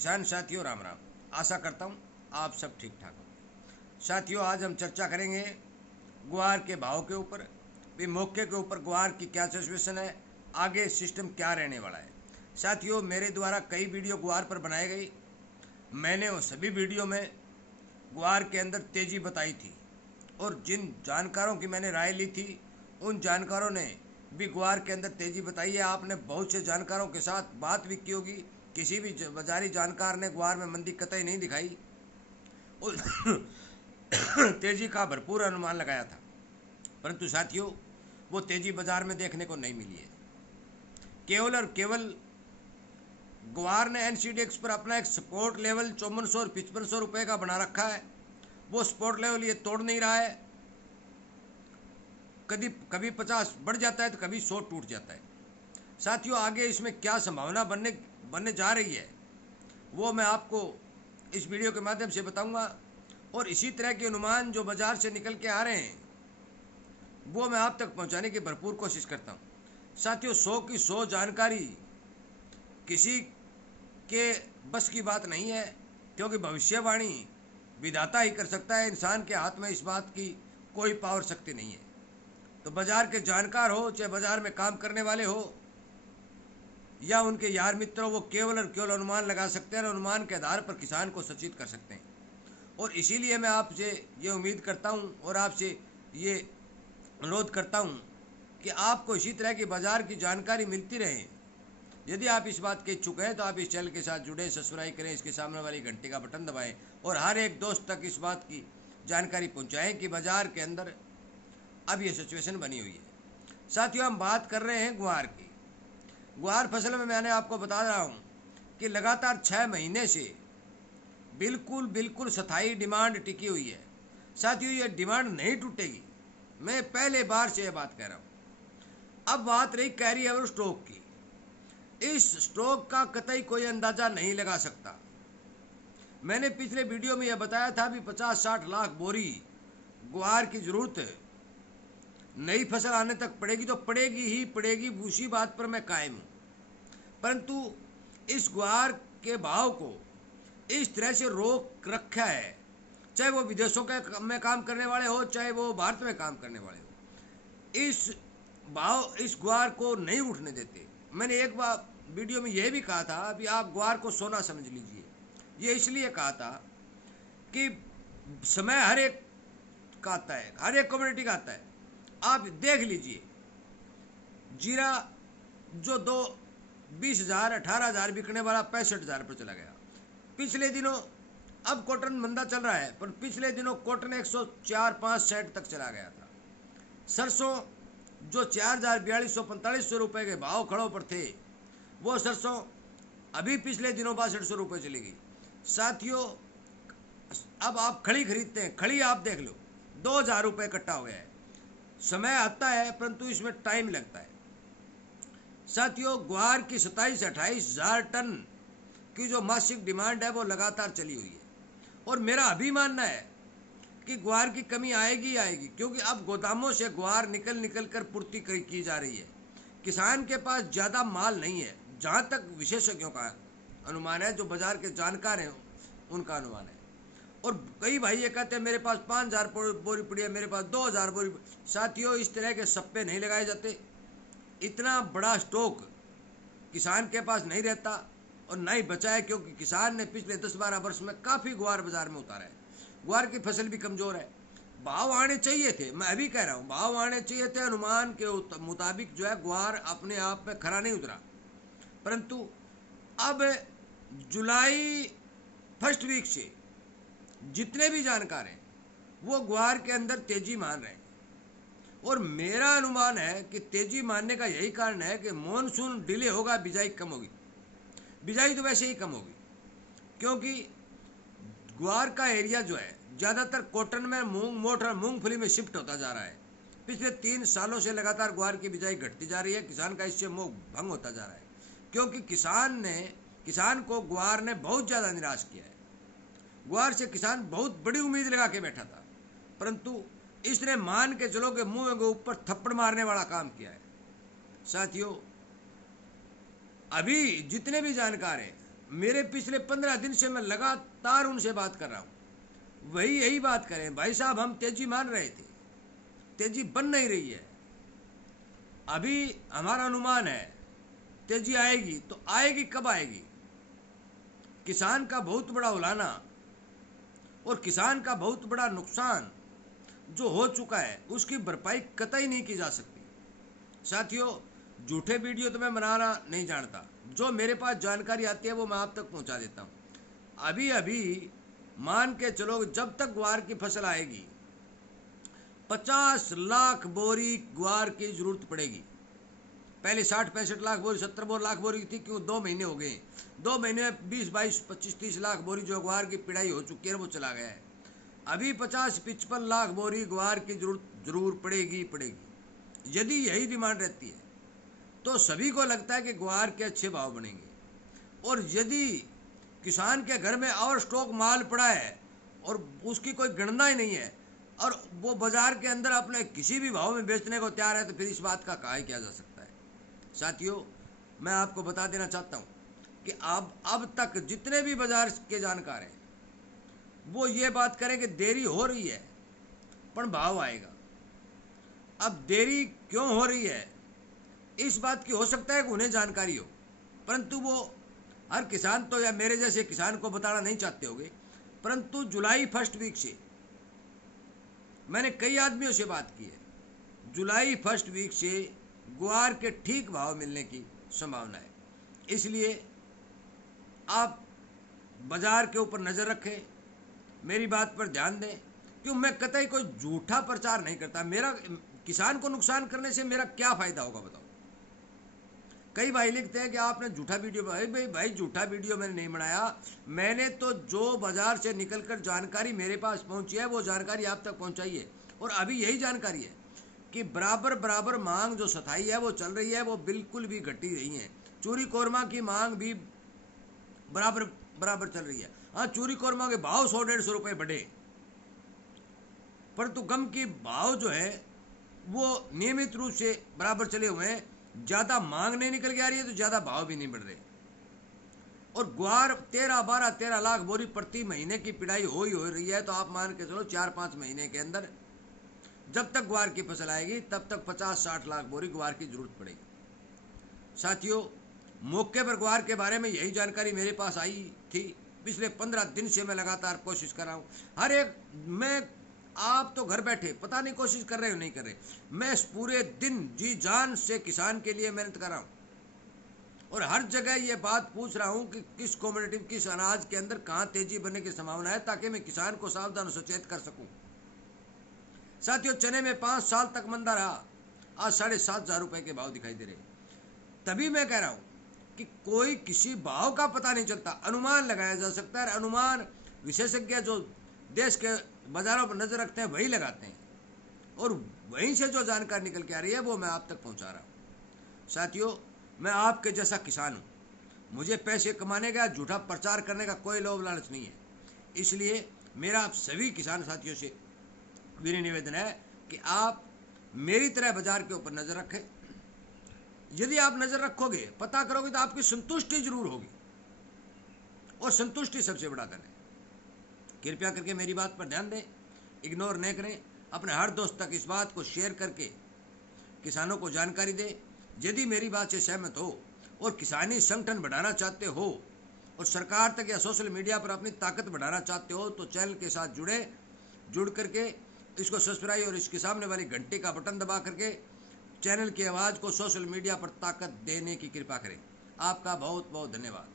किसान साथियों राम राम। आशा करता हूँ आप सब ठीक ठाक हो। साथियों आज हम चर्चा करेंगे ग्वार के भाव के ऊपर, भी मौके के ऊपर ग्वार की क्या सिचुएशन है, आगे सिस्टम क्या रहने वाला है। साथियों मेरे द्वारा कई वीडियो ग्वार पर बनाई गई, मैंने उन सभी वीडियो में ग्वार के अंदर तेज़ी बताई थी और जिन जानकारों की मैंने राय ली थी उन जानकारों ने भी ग्वार के अंदर तेज़ी बताई है। आपने बहुत से जानकारों के साथ बात भी की होगी, किसी भी बाजारी जानकार ने ग्वार में मंदी कतई नहीं दिखाई और तेज़ी का भरपूर अनुमान लगाया था, परंतु साथियों वो तेज़ी बाजार में देखने को नहीं मिली है। केवल और केवल ग्वार ने एनसीडीएक्स पर अपना एक सपोर्ट लेवल 5400 और 5500 रुपये का बना रखा है। वो सपोर्ट लेवल ये तोड़ नहीं रहा है। कभी 50 बढ़ जाता है तो कभी 100 टूट जाता है। साथियों आगे इसमें क्या संभावना बनने जा रही है वो मैं आपको इस वीडियो के माध्यम से बताऊंगा और इसी तरह के अनुमान जो बाजार से निकल के आ रहे हैं वो मैं आप तक पहुंचाने की भरपूर कोशिश करता हूं। साथियों 100 की 100 जानकारी किसी के बस की बात नहीं है, क्योंकि भविष्यवाणी विधाता ही कर सकता है। इंसान के हाथ में इस बात की कोई पावर शक्ति नहीं है। तो बाजार के जानकार हो चाहे बाजार में काम करने वाले हो या उनके यार मित्र हो, वो केवल और केवल अनुमान लगा सकते हैं और अनुमान के आधार पर किसान को सचेत कर सकते हैं। और इसीलिए मैं आपसे ये उम्मीद करता हूँ और आपसे ये अनुरोध करता हूँ कि आपको इसी तरह की बाजार की जानकारी मिलती रहे। यदि आप इस बात के इच्छुक हैं तो आप इस चैनल के साथ जुड़े, सब्सक्राइब करें, इसके सामने वाली घंटी का बटन दबाएं और हर एक दोस्त तक इस बात की जानकारी पहुंचाएं कि बाजार के अंदर अब ये सिचुएशन बनी हुई है। साथियों हम बात कर रहे हैं ग्वार की। ग्वार फसल में मैंने आपको बता रहा हूँ कि लगातार 6 महीने से बिल्कुल स्थायी डिमांड टिकी हुई है। साथियों ये डिमांड नहीं टूटेगी, मैं पहले बार से ये बात कह रहा हूँ। अब बात रही कैरी ओवर स्टॉक की। इस स्टॉक का कतई कोई अंदाजा नहीं लगा सकता। मैंने पिछले वीडियो में यह बताया था भी 50-60 लाख बोरी ग्वार की जरूरत है। नई फसल आने तक पड़ेगी तो पड़ेगी ही पड़ेगी, उसी बात पर मैं कायम हूँ। परंतु इस ग्वार के भाव को इस तरह से रोक रखा है, चाहे वो विदेशों के में काम करने वाले हो चाहे वो भारत में काम करने वाले हो, इस भाव इस ग्वार को नहीं उठने देते। मैंने एक बार वीडियो में यह भी कहा था अभी आप ग्वार को सोना समझ लीजिए। ये इसलिए कहा था कि समय हर एक का आता है, हर एक कम्युनिटी का आता है। आप देख लीजिए जीरा जो 20,000 18,000 बिकने वाला 65,000 पर चला गया पिछले दिनों। अब कॉटन मंदा चल रहा है पर पिछले दिनों कॉटन 104-105 सेंट तक चला गया था। सरसों जो 4,000 4,200 रुपये के भाव खड़ों पर थे वो सरसों अभी पिछले दिनों 6200 रुपये चली गई। साथियों अब आप खड़ी खरीदते हैं, खड़ी आप देख लो 2,000 रुपये इकट्ठा हो गया है। समय आता है परंतु इसमें टाइम लगता है। साथियों ग्वार की 27-28,000 टन की जो मासिक डिमांड है वो लगातार चली हुई है और मेरा अभी मानना है कि ग्वार की कमी आएगी आएगी, क्योंकि अब गोदामों से ग्वार निकल कर पूर्ति की जा रही है। किसान के पास ज़्यादा माल नहीं है, जहाँ तक विशेषज्ञों का अनुमान है, जो बाजार के जानकार हैं उनका अनुमान है। और कई भाई ये कहते हैं मेरे पास 5,000 बोरी पड़ी है, मेरे पास 2,000 बोरी। साथियों इस तरह के सप्पे नहीं लगाए जाते। इतना बड़ा स्टॉक किसान के पास नहीं रहता और ना ही बचा है, क्योंकि किसान ने पिछले 10-12 वर्ष में काफ़ी ग्वार बाजार में उतारा है। ग्वार की फसल भी कमज़ोर है। भाव आने चाहिए थे, मैं अभी कह रहा हूँ भाव आने चाहिए थे अनुमान के मुताबिक। जो है ग्वार अपने आप में खरा नहीं उतरा, परंतु अब जुलाई फर्स्ट वीक से जितने भी जानकार हैं वो ग्वार के अंदर तेजी मान रहे हैं और मेरा अनुमान है कि तेजी मानने का यही कारण है कि मॉनसून डिले होगा, बिजाई कम होगी। बिजाई तो वैसे ही कम होगी क्योंकि ग्वार का एरिया जो है ज़्यादातर कॉटन में मोठ और मूंगफली में शिफ्ट होता जा रहा है। पिछले 3 सालों से लगातार ग्वार की बिजाई घटती जा रही है। किसान का इससे मोह भंग होता जा रहा है, क्योंकि किसान को ग्वार ने बहुत ज़्यादा निराश किया है। ग्वार से किसान बहुत बड़ी उम्मीद लगा के बैठा था, परंतु इसने मान के चलो के मुंह के ऊपर थप्पड़ मारने वाला काम किया है। साथियों अभी जितने भी जानकार हैं मेरे पिछले 15 दिन से मैं लगातार उनसे बात कर रहा हूँ, वही यही बात करें भाई साहब, हम तेजी मान रहे थे, तेजी बन नहीं रही है। अभी हमारा अनुमान है तेजी आएगी, तो आएगी कब आएगी? किसान का बहुत बड़ा उलाना और किसान का बहुत बड़ा नुकसान जो हो चुका है, उसकी भरपाई कतई नहीं की जा सकती। साथियों, झूठे वीडियो तो मैं बनाना नहीं जानता, जो मेरे पास जानकारी आती है वो मैं आप तक पहुंचा देता हूं। अभी अभी मान के चलो, जब तक ग्वार की फसल आएगी 50 लाख बोरी ग्वार की जरूरत पड़ेगी। पहले 60-65 लाख बोरी, 70 लाख बोरी थी, क्यों 2 महीने हो गए, 2 महीने में 20-22-25-30 लाख बोरी जो ग्वार की पिड़ाई हो चुकी है वो चला गया है। अभी 50-55 लाख बोरी ग्वार की जरूरत जरूर पड़ेगी। यदि यही डिमांड रहती है तो सभी को लगता है कि ग्वार के अच्छे भाव बनेंगे, और यदि किसान के घर में और स्टॉक माल पड़ा है और उसकी कोई गणना ही नहीं है और वो बाजार के अंदर अपने किसी भी भाव में बेचने को तैयार है, तो फिर इस बात का काहे किया जा सकता है। साथियों, मैं आपको बता देना चाहता हूँ कि अब तक जितने भी बाजार के जानकार हैं वो ये बात करें कि देरी हो रही है पर भाव आएगा। अब देरी क्यों हो रही है, इस बात की हो सकता है कि उन्हें जानकारी हो, परंतु वो हर किसान तो या मेरे जैसे किसान को बताना नहीं चाहते होंगे। परंतु जुलाई फर्स्ट वीक से मैंने कई आदमियों से बात की है, जुलाई फर्स्ट वीक से ग्वार के ठीक भाव मिलने की संभावना है। इसलिए आप बाजार के ऊपर नज़र रखें, मेरी बात पर ध्यान दें, क्यों मैं कतई कोई झूठा प्रचार नहीं करता। मेरा किसान को नुकसान करने से मेरा क्या फ़ायदा होगा बताओ। कई भाई लिखते हैं कि आपने झूठा वीडियो, भाई झूठा वीडियो मैंने नहीं बनाया। मैंने तो जो बाजार से निकलकर जानकारी मेरे पास पहुंची है वो जानकारी आप तक पहुंचाई है, और अभी यही जानकारी है कि बराबर बराबर मांग जो सथाई है वो चल रही है, वो बिल्कुल भी घटी नहीं है। चूरी कोरमा की मांग भी बराबर बराबर चल रही है। हाँ, चूरी कोरमा के भाव 100-150 रुपये बढ़े, परंतु गम की भाव जो है वो नियमित रूप से बराबर चले हुए हैं। ज़्यादा मांग नहीं निकल के आ रही है तो ज़्यादा भाव भी नहीं बढ़ रहे। और ग्वार 13 लाख बोरी प्रति महीने की पिड़ाई हो रही है, तो आप मान के चलो 4-5 महीने के अंदर जब तक ग्वार की फसल आएगी तब तक 50-60 लाख बोरी ग्वार की जरूरत पड़ेगी। साथियों, मौके पर ग्वार के बारे में यही जानकारी मेरे पास आई थी। पिछले 15 दिन से मैं लगातार कोशिश कर रहा हूँ, हर एक मैं आप तो घर बैठे पता नहीं कोशिश कर रहे हो नहीं कर रहे, मैं इस पूरे दिन जी जान से किसान के लिए मेहनत कर रहा हूँ, और हर जगह ये बात पूछ रहा हूँ कि किस कॉमोडिटी, किस अनाज के अंदर कहाँ तेजी बनने की संभावना है, ताकि मैं किसान को सावधान और सचेत कर सकूँ। साथियों, चने में 5 साल तक मंदा रहा, आज 7,500 रुपये के भाव दिखाई दे रहे। तभी मैं कह रहा हूँ कि कोई किसी भाव का पता नहीं चलता, अनुमान लगाया जा सकता है। अनुमान विशेषज्ञ जो देश के बाजारों पर नजर रखते हैं वही लगाते हैं, और वहीं से जो जानकारी निकल के आ रही है वो मैं आप तक पहुंचा रहा हूं। साथियों, मैं आपके जैसा किसान हूं, मुझे पैसे कमाने का, झूठा प्रचार करने का कोई लोभ लालच नहीं है। इसलिए मेरा आप सभी किसान साथियों से विनम्र निवेदन है कि आप मेरी तरह बाजार के ऊपर नजर रखें। यदि आप नजर रखोगे, पता करोगे, तो आपकी संतुष्टि जरूर होगी, और संतुष्टि सबसे बड़ा धन है। कृपया करके मेरी बात पर ध्यान दें, इग्नोर नहीं करें। अपने हर दोस्त तक इस बात को शेयर करके किसानों को जानकारी दें। यदि मेरी बात से सहमत हो और किसानी संगठन बढ़ाना चाहते हो और सरकार तक या सोशल मीडिया पर अपनी ताकत बढ़ाना चाहते हो, तो चैनल के साथ जुड़ करके इसको सब्सक्राइब और इसके सामने वाली घंटे का बटन दबा करके चैनल की आवाज़ को सोशल मीडिया पर ताकत देने की कृपा करें। आपका बहुत बहुत धन्यवाद।